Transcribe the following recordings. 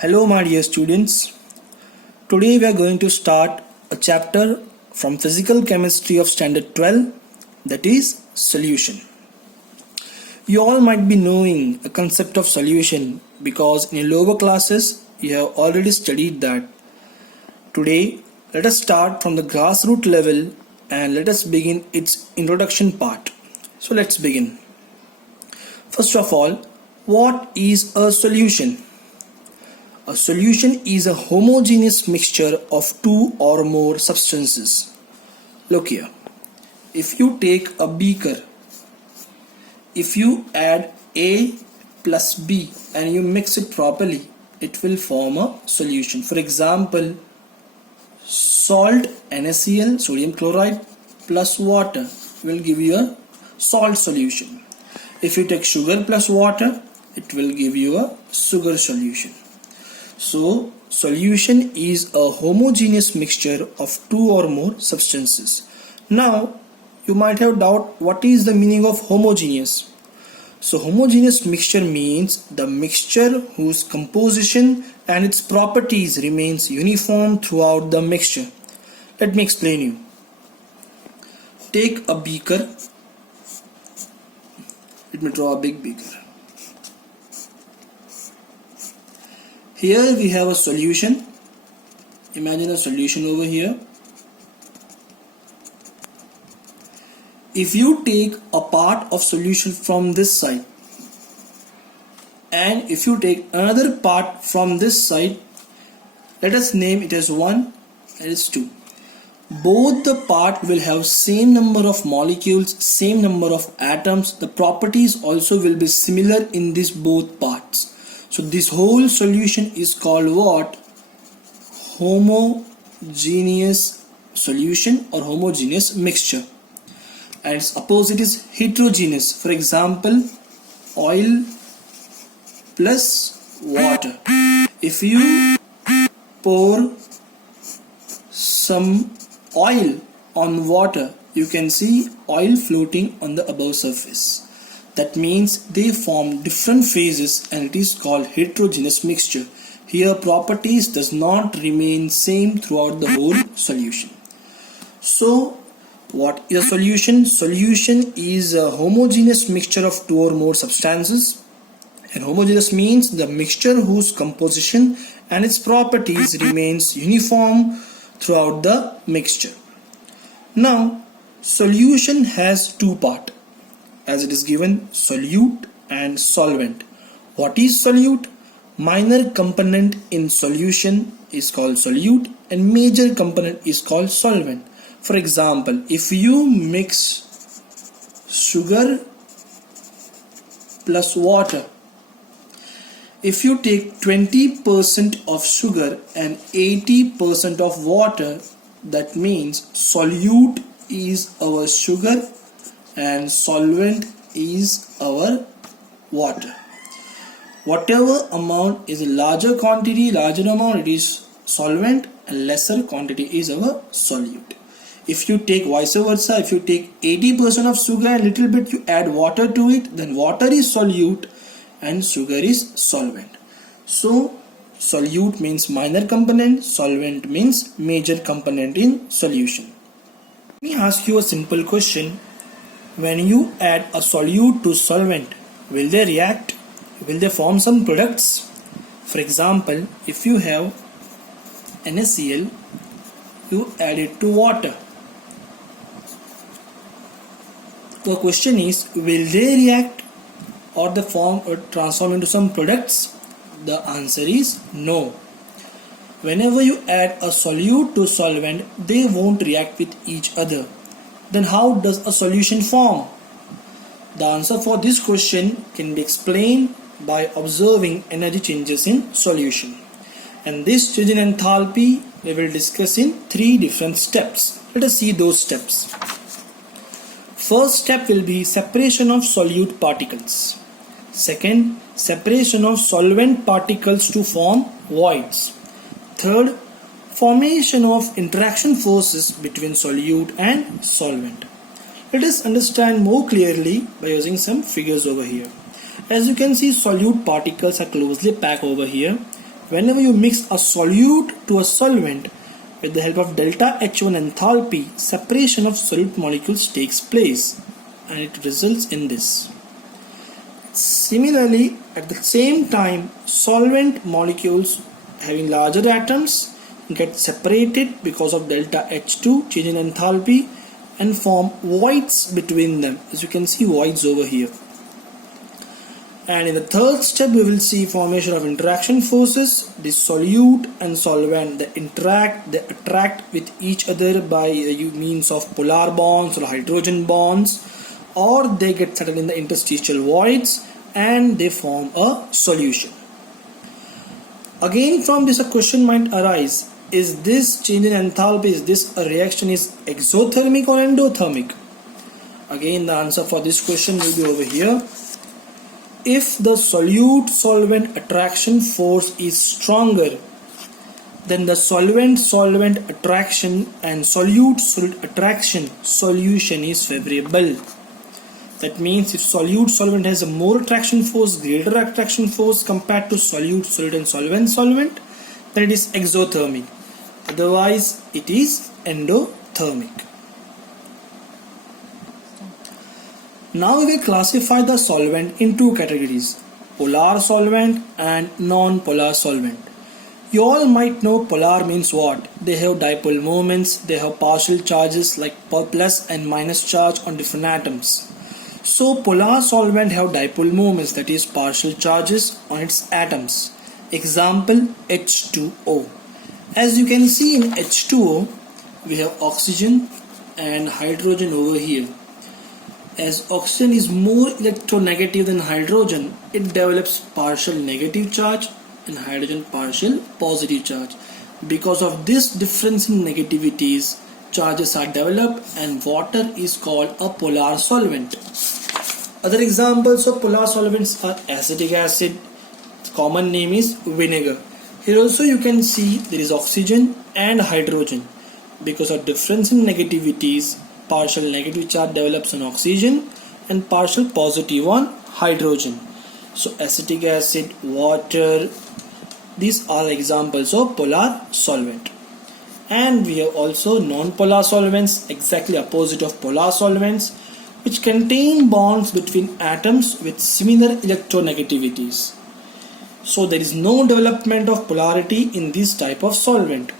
Hello my dear students. Today we are going to start a chapter from Physical Chemistry of Standard 12, that is solution. You all might be knowing a concept of solution because in your lower classes you have already studied that. Today let us start from the grassroots level and let us begin its introduction part. So let's begin. First of all, what is a solution? A solution is a homogeneous mixture of two or more substances. Look here. If you take a beaker, if you add A plus B and you mix it properly, it will form a solution. For example, salt NaCl, sodium chloride, plus water will give you a salt solution. If you take sugar plus water, it will give you a sugar solution. So, solution is a homogeneous mixture of two or more substances. Now, you might have doubt what is the meaning of homogeneous. So, homogeneous mixture means the mixture whose composition and its properties remains uniform throughout the mixture. Let me explain you. Take a beaker. Let me draw a big beaker. Here we have a solution. Imagine a solution over here. If you take a part of solution from this side and if you take another part from this side, let us name it as 1 and as 2. Both the part will have same number of molecules, same number of atoms. The properties also will be similar in these both parts. So this whole solution is called what? Homogeneous solution or homogeneous mixture. And its opposite is heterogeneous. For example, oil plus water. If you pour some oil on water, you can see oil floating on the above surface. That means they form different phases and it is called heterogeneous mixture. Here properties does not remain same throughout the whole solution. So what is a solution? Solution is a homogeneous mixture of two or more substances. And homogeneous means the mixture whose composition and its properties remains uniform throughout the mixture. Now solution has two parts. As it is given, solute and solvent. What is solute? Minor component in solution is called solute and major component is called solvent. For example, if you mix sugar plus water, if you take 20% of sugar and 80% of water, that means solute is our sugar and solvent is our water. Whatever amount is a larger quantity, larger amount, it is solvent, and lesser quantity is our solute. If you take vice versa, if you take 80% of sugar and little bit you add water to it, then water is solute and sugar is solvent. So solute means minor component, solvent means major component in solution. Let me ask you a simple question. When you add a solute to solvent, will they react? Will they form some products? For example, if you have NaCl, you add it to water. The question is, will they react or they form or transform into some products? The answer is no. Whenever you add a solute to solvent, they won't react with each other. Then how does a solution form? The answer for this question can be explained by observing energy changes in solution. And this change in enthalpy we will discuss in 3 different steps. Let us see those steps. First step will be separation of solute particles. Second, separation of solvent particles to form voids. Third, formation of interaction forces between solute and solvent. Let us understand more clearly by using some figures over here. As you can see, solute particles are closely packed over here whenever you mix a solute to a solvent with the help of delta H1 enthalpy, separation of solute molecules takes place and it results in this. Similarly, at the same time, solvent molecules having larger atoms get separated because of delta H2 change in enthalpy and form voids between them. As you can see, voids over here. And in the third step, we will see formation of interaction forces. The solute and solvent, they interact, they attract with each other by means of polar bonds or hydrogen bonds, or they get settled in the interstitial voids and they form a solution. Again, from this a question might arise: is this change in enthalpy, is this a reaction is exothermic or endothermic? Again, the answer for this question will be over here. If the solute-solvent attraction force is stronger, then the solvent-solvent attraction and solute-solute attraction solution is favorable. That means if solute-solvent has a more attraction force, greater attraction force compared to solute-solute and solvent-solvent, then it is exothermic. Otherwise, it is endothermic. Now we will classify the solvent in two categories: polar solvent and non-polar solvent. You all might know polar means what? They have dipole moments, they have partial charges like plus and minus charge on different atoms. So polar solvent have dipole moments, that is partial charges on its atoms. Example, H2O. As you can see in H2O, we have oxygen and hydrogen over here. As oxygen is more electronegative than hydrogen, it develops partial negative charge and hydrogen partial positive charge. Because of this difference in negativities, charges are developed and water is called a polar solvent. Other examples of polar solvents are acetic acid. Its common name is vinegar. Here also you can see there is oxygen and hydrogen. Because of difference in negativities, partial negative charge develops on oxygen and partial positive on hydrogen. So acetic acid, water, these are examples of polar solvent. And we have also non-polar solvents, exactly opposite of polar solvents, which contain bonds between atoms with similar electronegativities. So there is no development of polarity in this type of solvent.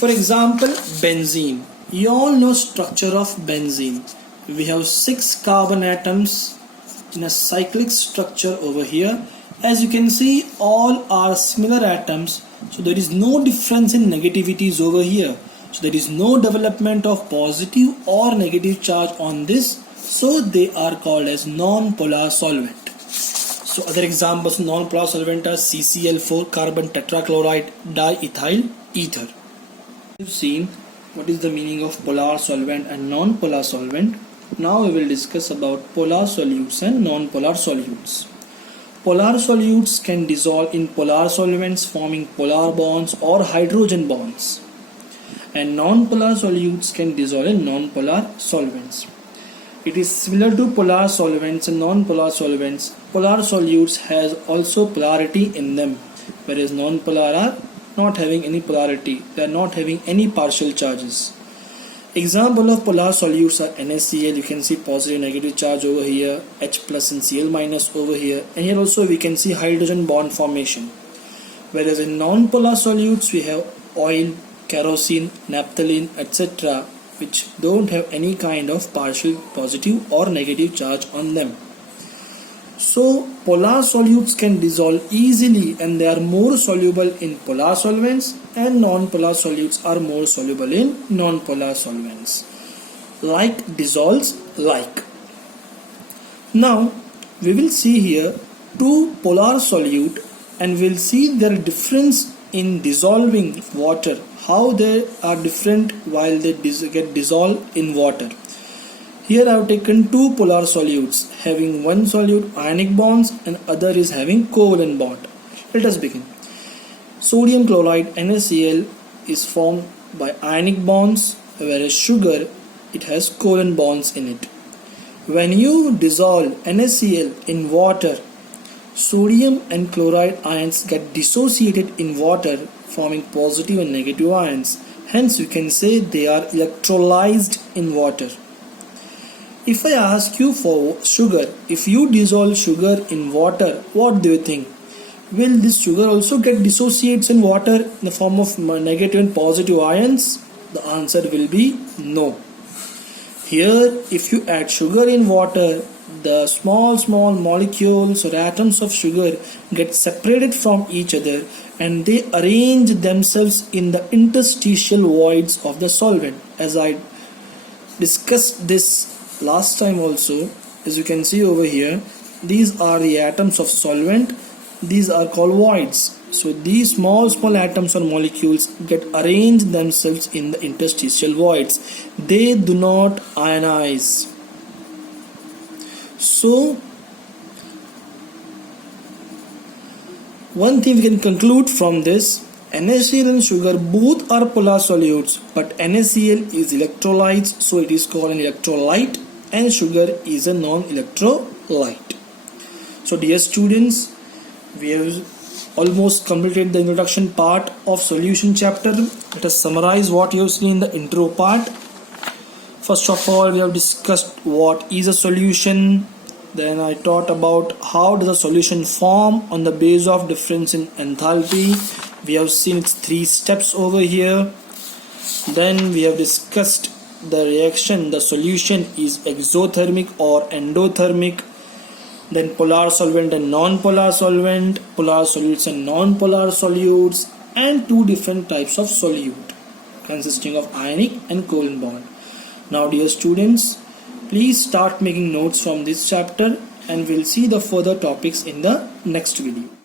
For example, benzene. You all know structure of benzene. We have 6 carbon atoms in a cyclic structure over here. As you can see, all are similar atoms, so there is no difference in negativities over here. So there is no development of positive or negative charge on this, so they are called as non-polar solvent. So other examples of non-polar solvent are CCl4, carbon tetrachloride, diethyl ether. You've seen what is the meaning of polar solvent and non-polar solvent. Now we will discuss about polar solutes and non-polar solutes. Polar solutes can dissolve in polar solvents forming polar bonds or hydrogen bonds. And non-polar solutes can dissolve in non-polar solvents. It is similar to polar solvents and non-polar solvents. Polar solutes has also polarity in them, whereas non-polar are not having any polarity. They are not having any partial charges. Example of polar solutes are NaCl. You can see positive negative charge over here, H plus and Cl minus over here, and here also we can see hydrogen bond formation. Whereas in non-polar solutes we have oil, kerosene, naphthalene, etc., which don't have any kind of partial positive or negative charge on them. So polar solutes can dissolve easily and they are more soluble in polar solvents, and non-polar solutes are more soluble in non-polar solvents. Like dissolves like. Now we will see here two polar solute and we'll see their difference in dissolving water, how they are different while they get dissolved in water. Here I have taken two polar solutes having one solute ionic bonds and other is having covalent bond. Let us begin. Sodium chloride NaCl is formed by ionic bonds, whereas sugar, it has covalent bonds in it. When you dissolve NaCl in water, Sodium and chloride ions get dissociated in water, forming positive and negative ions. Hence, you can say they are electrolyzed in water. If I ask you for sugar, if you dissolve sugar in water, what do you think? Will this sugar also get dissociates in water in the form of negative and positive ions? The answer will be no. Here, if you add sugar in water, the small molecules or atoms of sugar get separated from each other and they arrange themselves in the interstitial voids of the solvent. As I discussed this last time also, as you can see over here, these are the atoms of solvent. These are called voids. So these small atoms or molecules get arranged themselves in the interstitial voids. They do not ionize. So one thing we can conclude from this, NaCl and sugar both are polar solutes, but NaCl is electrolytes, so it is called an electrolyte, and sugar is a non-electrolyte. So dear students, we have almost completed the introduction part of solution chapter. Let us summarize what you have seen in the intro part. First of all, we have discussed what is a solution. Then I taught about how does a solution form on the basis of difference in enthalpy. We have seen its 3 steps over here. Then we have discussed the reaction. The solution is exothermic or endothermic. Then polar solvent and non-polar solvent, polar solutes and non-polar solutes, and 2 different types of solute consisting of ionic and covalent bond. Now dear students, please start making notes from this chapter and we'll see the further topics in the next video.